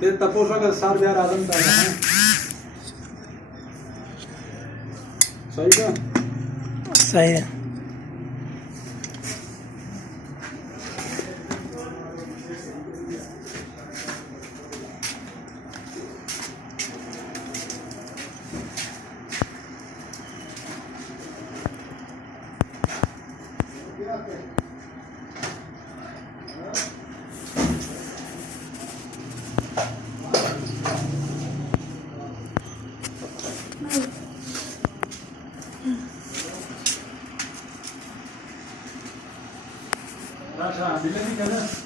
ते तपोषक सार बिहार आदम का है सही है सही है। अच्छा बिल्ली क्या है